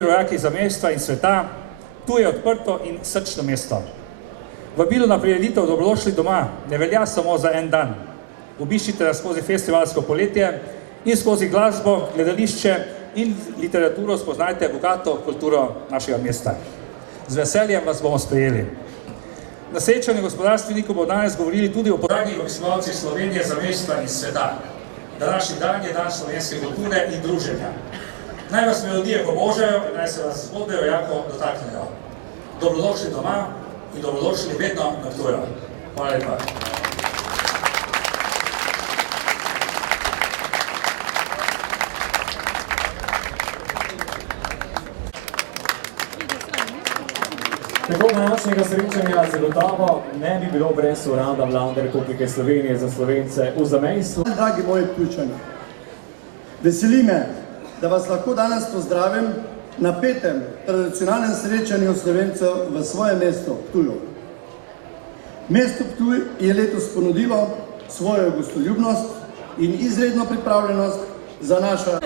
Rojaki zamestva in sveta, tu je odprto in srčno mesto. Vabilo na prireditev Dobrodošli doma ne velja samo za en dan. Obiščite nas skozi festivalsko poletje in skozi glasbo, gledališče in literaturo spoznajte bogato kulturo našega mesta. Z veseljem vas bomo sprejeli. Na srečanju gospodarstvenikov bomo danes govorili tudi o dragih obiskovalcih Slovenije, zamestva in sveta. Današnji dan je dan slovenske kulture in druženja. Naj vas melodije pobožajo in naj se vas zgodbe rojakov dotaknejo. Dobrodošli doma in dobrodošli vedno na Ptuju. Hvala lepa. Tako današnjega srečanja zagotovo ne bi bilo brez urada Vlade Republike Slovenije za Slovence v zamejstvu. Dragi moji Ptujčani, veseli me, da vas lahko danes pozdravim na 5. tradicionalnem srečanju Slovencev v svojem mestu Ptuju. Mesto Ptuj je letos ponudilo svojo gostoljubnost in izredno pripravljenost za naša.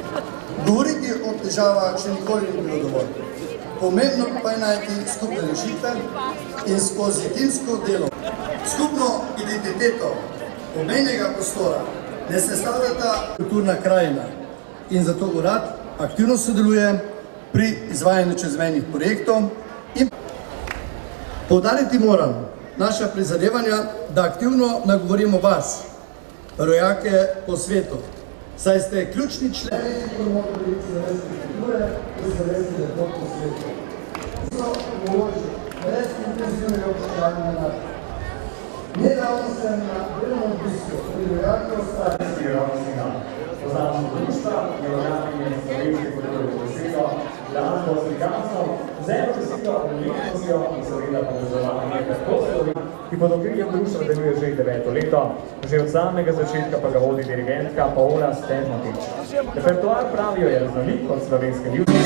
Govoriti o težavah še nikoli ni bilo dovolj. Pomembno pa je najti skupne rešitve in skozi timsko delo. Skupno identiteto obmejnega prostora ne sestavljata kulturna krajina in zato urad aktivno sodeluje pri izvajanju čezmejnih projektov in poudariti moram naša prizadevanja, da aktivno nagovorimo vas, rojake po svetu, saj ste ključni členi promotorji slovenske kulture in slovenske lepot po svetu. So vloži brez intenzivnega občevanja naša. Nedavno sem na delovnem obisku pri rojakih ostalih rojakov poznamo društva, rojakinje slovenske kulture po svetu, glasbo, slikarstvo, zemljsko umetnostjo in seveda povezovanje tako Slovenije, ki pod okriljem društva deluje že 9. leto. Že od samega začetka pa ga vodi dirigentka Paola Stevnotič. Repertoar, pravijo, je raznolik od slovenske ljudje.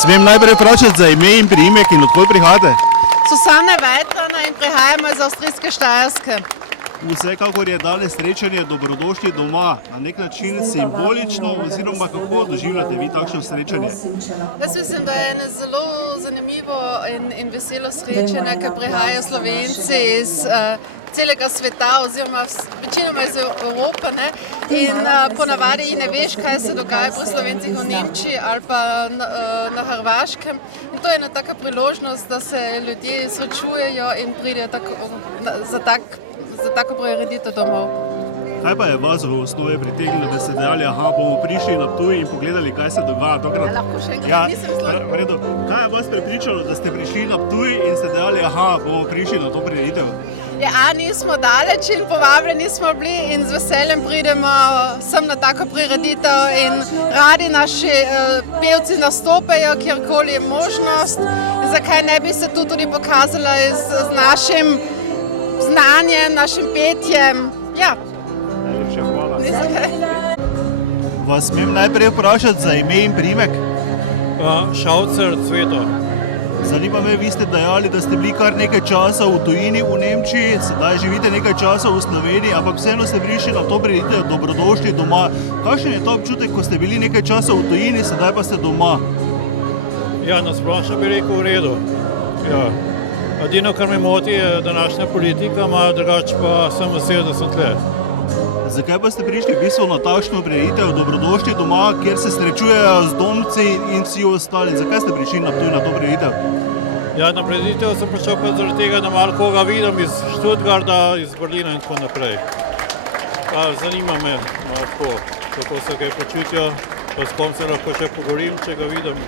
Smem najprej vprašati za ime in priimek in odkot prihajate? Susana Vajtrana in prihajamo iz Avstrijske Štajerske. Vsekakor je danes srečanje Dobrodošli doma na nek način simbolično, oziroma kako doživljate vi takšno srečanje? Jaz mislim, da je eno zelo zanimivo in veselo srečanje, ker prihajajo Slovenci iz celega sveta oziroma večinoma iz Evrope, ne? In ponavadi ne veš, kaj se dogaja pri Slovencih v Nemčiji ali pa na Hrvaškem. In to je ena taka priložnost, da se ljudje srečujejo in pridejo za tako prireditev domov. Kaj pa je vas v osnovi pritegnilo, da ste dejali, aha, bomo prišli na Ptuj in pogledali, kaj se dogaja tokrat? Lahko še enkrat, nisem zelo... V redu. Kaj je vas prepričalo, da ste prišli na Ptuj in ste dejali, aha, bomo prišli na to prireditev? Ja, nismo daleč in povabljeni smo bili in z veseljem pridemo sem na tako prireditev in radi naši pevci nastopajo, kjerkoli je možnost. Zakaj ne bi se tu tudi pokazala z našim znanjem, našim petjem. Ja. Najlepša hvala. Vas smem najprej vprašati za ime in priimek? Šavcer Cveto. Zanima me, vi ste dejali, da ste bili kar nekaj časa v tujini v Nemčiji, sedaj živite nekaj časa v Sloveniji, ampak vseeno ste prišli na to prireditev Dobrodošli doma. Kakšen je ta občutek, ko ste bili nekaj časa v tujini, sedaj pa ste doma? Ja, nasplošno bi rekel v redu. Ja. Edino, kar me moti, je današnja politika, malo drugače pa sem vesel, da sem tle. Zakaj pa ste prišli v bistvu na takšno prireditev Dobrodošli doma, kjer se srečujejo z domci in vsi ostali? Zakaj ste prišli na Ptuj na to prireditev? Ja, na prireditev sem prišel pa zaradi tega, da malo koga vidim iz Stuttgarta, iz Berlina in tako naprej. Zanima me tako, kako se kaj počutijo, pa s kom se lahko še pogovorim, če ga vidim,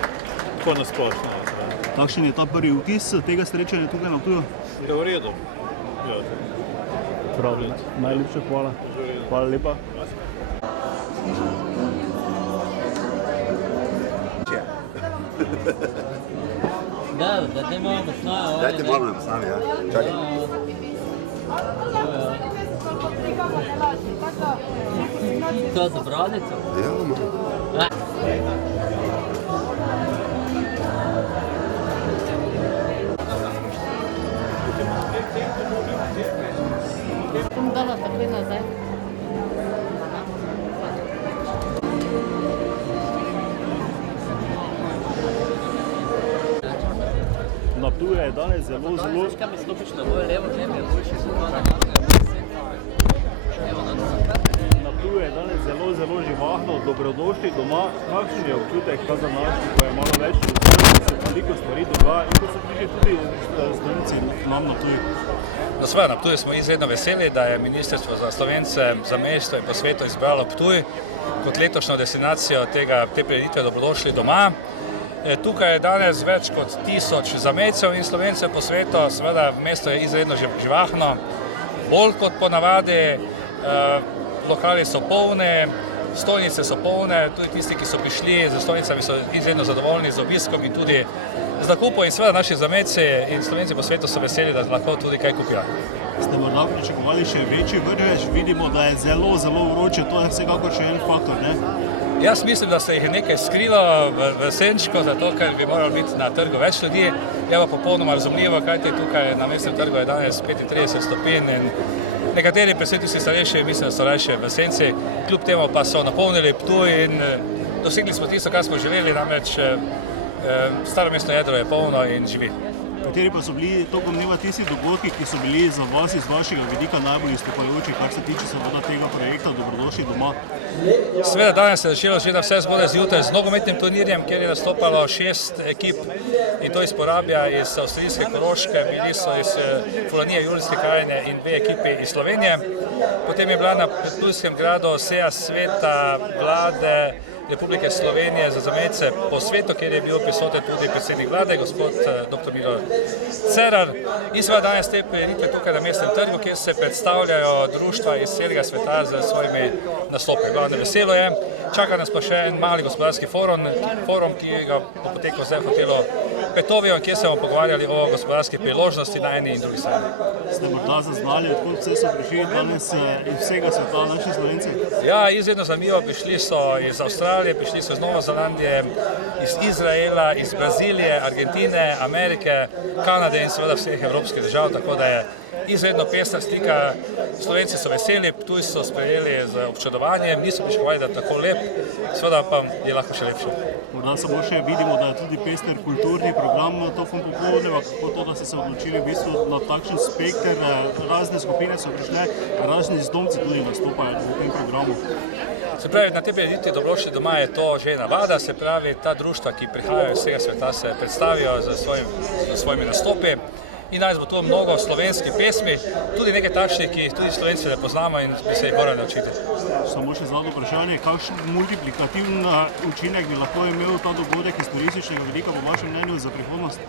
tako nasplošno. Kakšen je ta prvi vtis tega srečanja tukaj na Ptuju? Je v redu. Ja. Prav, najlepša hvala. Hvala lepa. Dajte malo na snaj, ja. Čakaj. To za brodico? Ja, Bom dala takoj nazaj. Na Ptuju je danes zelo, zelo... Veš, kaj mi stopiš na moje levo, ne bi je boljše se to Na Ptuju je danes zelo, zelo živahno, dobrodošli doma. Kakšen je občutek ta današnji, ko je malo več ljudi, se veliko stvari dogaja in ko so prišli tudi Slovenci nam na Ptuju? No, seveda, na Ptuju smo izredno veseli, da je Ministrstvo za Slovence, za mesto in po svetu izbralo Ptuj kot letošnjo destinacijo te prireditve Dobrodošli doma. Tukaj je danes več kot 1000 zamejcev in Slovencev po svetu, seveda mesto je izredno živahno, bolj kot ponavadi, lokali so polni, stojnice so polne, tudi tisti, ki so prišli z stojnicami, so izredno zadovoljni z obiskom in tudi z nakupom in seveda naši zamejci in Slovenci po svetu so veseli, da lahko tudi kaj kupijo. Ste morda pričakovali še večji vrvež? Vidimo, da je zelo, zelo vroče, to je vsekakor še en faktor, ne? Jaz mislim, da se jih je nekaj skrilo v senčku, zato ker bi moralo biti na trgu več ljudi. Je pa popolnoma razumljivo, kajti tukaj na mestnem trgu je danes 35 stopinj in nekateri predvsem tisti starejši, mislim, da so raje v senci, kljub temu pa so napolnili Ptuj in dosegli smo tisto, kar smo želeli, namreč staro mestno jedro je polno in živi. Kateri pa so bili to domneva tisti dogodki, ki so bili za vas iz vašega vidika najbolj izstopajoči, kar se tiče seveda tega projekta Dobrodošli doma? Seveda danes se je začelo že na vse zgodaj zjutraj z nogometnim turnirjem, kjer je nastopalo 6 ekip in to iz Porabja, iz avstrijske Koroške, bili so iz Fulanije, Julijske krajine in 2 ekipi iz Slovenije. Potem je bila na Ptujskem gradu seja sveta vlade Republike Slovenije za zamejce po svetu, kjer je bil prisoten tudi predsednik vlade, gospod dr. Miro Cerar. In seveda danes te prireditve tukaj na mestnem trgu, kjer se predstavljajo društva iz celega sveta z svojimi nastopi. Glavno veselo je, čaka nas pa še en mali gospodarski forum, ki ga bo potekal zdaj v hotelu Petovijo, kjer se bomo pogovarjali o gospodarski priložnosti na eni in drugi strani. Ste morda zaznali, odkud vse so prišli danes iz vsega sveta naši Slovenci? Ja, izredno zanimivo, prišli so iz Avstralije, prišli so iz Nove Zelandije, iz Izraela, iz Brazilije, Argentine, Amerike, Kanade in seveda vseh evropskih držav, tako da je izredno pesna slika. Slovenci so veseli, Ptuj so sprejeli z občudovanjem, niso pričakovali, da je tako lep, seveda pa je lahko še lepše. Morda samo še vidimo, da je tudi pester kulturni program tokom popoldneva, kako to, da ste se odločili v bistvu na takšen spekter, razne skupine so prišle, razni zdomci tudi nastopajo v tem programu. Se pravi, na tej prireditvi Dobrodošli doma je to že navada, se pravi, ta društva, ki prihajajo iz vsega sveta, se predstavijo z svojimi nastopi. In danes bo tu mnogo slovenskih pesmi, tudi nekaj takšnih, ki jih tudi Slovenci ne poznamo in bi se jih morali naučiti. Samo še zadnje vprašanje, kakšen multiplikativen učinek bi lahko imel ta dogodek iz turističnega vidika po vašem mnenju za prihodnost?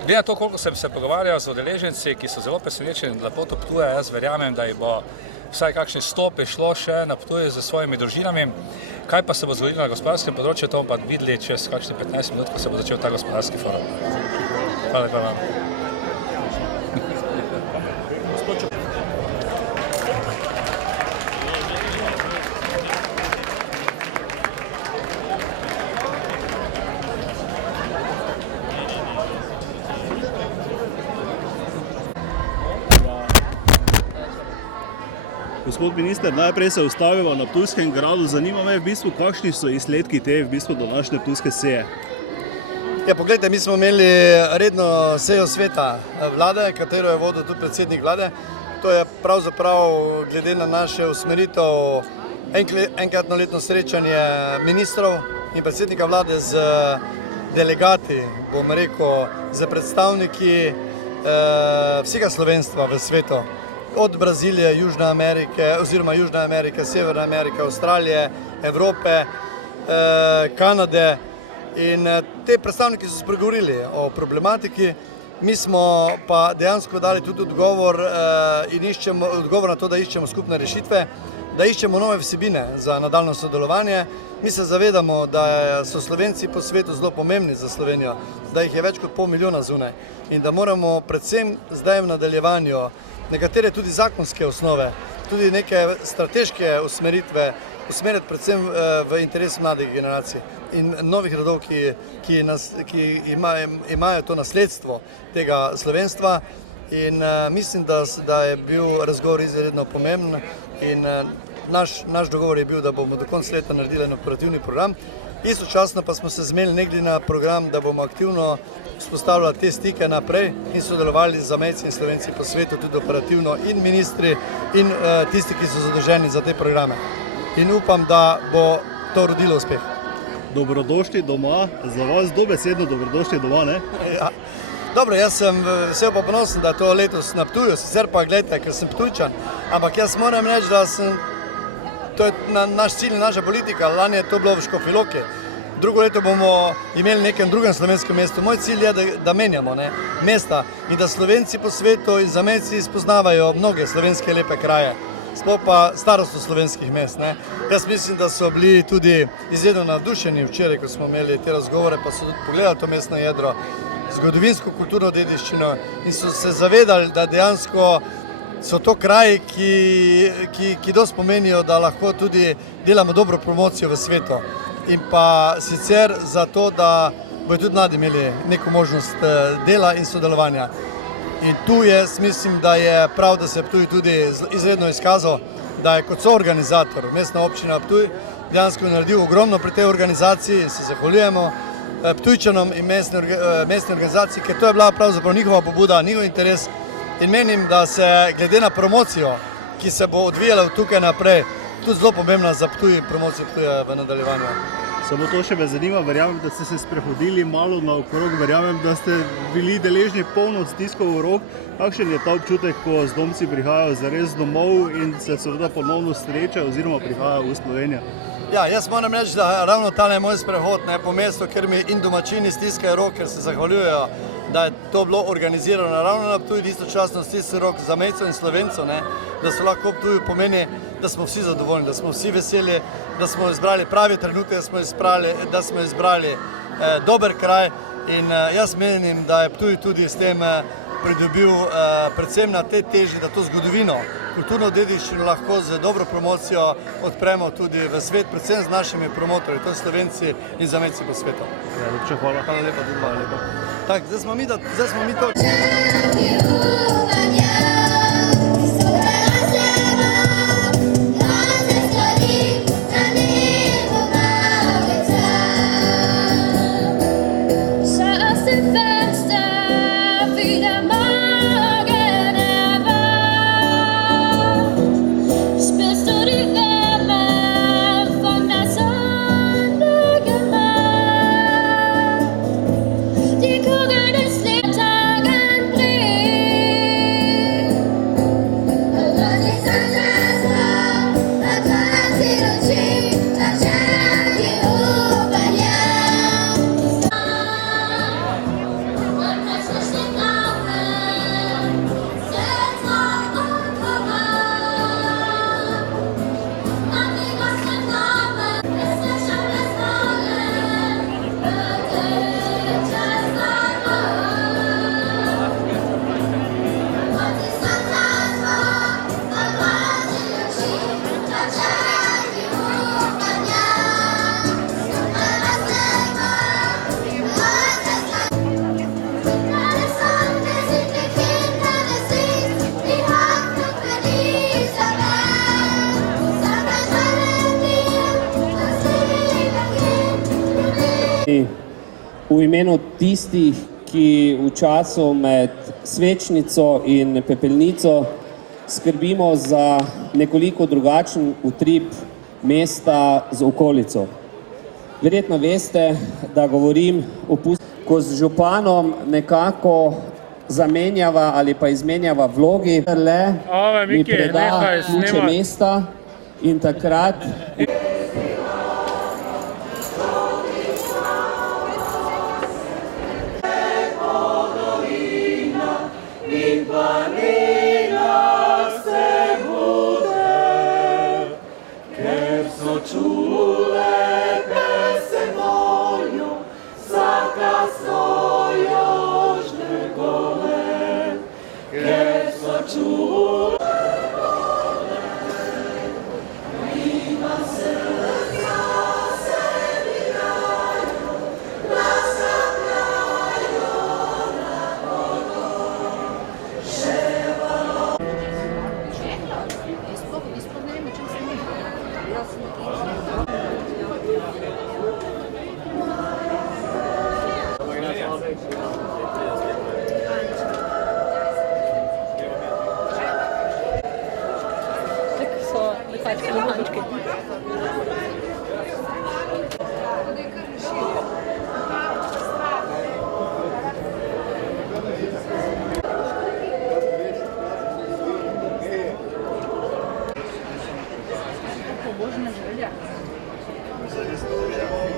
Glede na to, koliko sem se pogovarjal z udeleženci, ki so zelo presenečeni nad lepoto Ptuja, jaz verjamem, da jih bo vsaj kakšni 100 prišlo še na Ptuj z svojimi družinami. Kaj pa se bo zgodilo na gospodarskem področju, to bomo pa videli čez kakšnih 15 minut, ko se bo začel ta gospodarski forum. Hvala lepa vam. Gospod minister, najprej se ustavimo na Ptujskem gradu. Zanima me v bistvu, kakšni so izsledki te v bistvu današnje Ptujske seje. Ja, poglejte, mi smo imeli redno sejo sveta vlade, katero je vodil tudi predsednik vlade. To je pravzaprav glede na naše usmeritev enkratno letno srečanje ministrov in predsednika vlade z delegati, bom rekel, z predstavniki vsega slovenstva v svetu. Od Brazilije, Južne Amerike, Severne Amerike, Avstralije, Evrope, Kanade. In te predstavniki so spregovorili o problematiki, mi smo pa dejansko dali tudi odgovor na to, da iščemo skupne rešitve, da iščemo nove vsebine za nadaljno sodelovanje. Mi se zavedamo, da so Slovenci po svetu zelo pomembni za Slovenijo, da jih je več kot 500 000 zunaj in da moramo predvsem zdaj v nadaljevanju nekatere tudi zakonske osnove tudi neke strateške usmeritve, usmeriti predvsem v interes mladih generacij in novih rodov, ki imajo to nasledstvo tega slovenstva. In mislim, da je bil razgovor izredno pomemben in naš dogovor je bil, da bomo do konca leta naredili en operativni program. Istočasno pa smo se zmenili ne glede na program, da bomo aktivno vzpostavljali te stike naprej in sodelovali z zamejci in Slovenci po svetu tudi operativno in ministri in tisti, ki so zadolženi za te programe. In upam, da bo to rodilo uspeh. Dobrodošli doma, za vas dobesedno dobrodošli doma, ne? Ja. Dobro, jaz sem vesel pa ponosen, da je to letos na Ptuju, sicer pa gledajte, ker sem Ptujčan, ampak jaz moram reči, da to je naš cilj, naša politika. Lani je to bilo v Škofji Loki, drugo leto bomo imeli v nekem drugem slovenskem mestu. Moj cilj je, da menjamo mesta in da Slovenci po svetu in zamejci spoznavajo mnoge slovenske lepe kraje, sploh pa starost slovenskih mest. Jaz mislim, da so bili tudi izredno navdušeni včeraj, ko smo imeli te razgovore, pa so tudi pogledali to mestno jedro, zgodovinsko kulturno dediščino in so se zavedali, da dejansko so to kraji, ki dosti pomenijo, da lahko tudi delamo dobro promocijo v svetu. In pa sicer zato, da bodo tudi mladi imeli neko možnost dela in sodelovanja. In tu jaz mislim, da je prav, da se Ptuj tudi izredno izkazal, da je kot soorganizator mestna občina Ptuj dejansko naredil ogromno pri tej organizaciji in se zahvaljujemo Ptujčanom in mestni organizaciji, ker to je bila pravzaprav njihova pobuda, njihov interes. In menim, da se glede na promocijo, ki se bo odvijala tukaj naprej, tudi zelo pomembna za Ptuj in promocijo Ptuja v nadaljevanju. Samo to še me zanima, verjamem, da ste se sprehodili malo naokrog, verjamem, da ste bili deležni polno stiskov v rok. Kakšen je ta občutek, ko zdomci prihajajo zares domov in se seveda ponovno srečajo oziroma prihajajo v Slovenijo? Ja, jaz moram reči, da ravno tale moj sprehod po mestu, ker mi in domačini stiskajo rok, ker se zahvaljujejo, da je to bilo organizirano ravno na Ptuju, istočasno stiskajo rok zamejcev in Slovencev, da so lahko v Ptuju pomeni, da smo vsi zadovoljni, da smo vsi veseli, da smo izbrali pravi trenutek, da smo izbrali dober kraj in jaz menim, da je Ptuj tudi s tem pridobil predvsem na tej teži, da to zgodovino, kulturno dediščino lahko z dobro promocijo odpremo tudi v svet, predvsem z našimi promotorji, to je Slovenci in zamejci po svetu. Ja, lepša hvala. Hvala lepa, tudi hvala lepa. Tak, zdaj smo mi to... V imenu tistih, ki v času med svečnico in pepelnico skrbimo za nekoliko drugačen utrip mesta z okolico. Verjetno veste, da govorim o ko z županom nekako zamenjava ali pa izmenjava vlogi, mi preda ključe mesta in takrat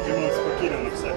Imamo spakirano vse.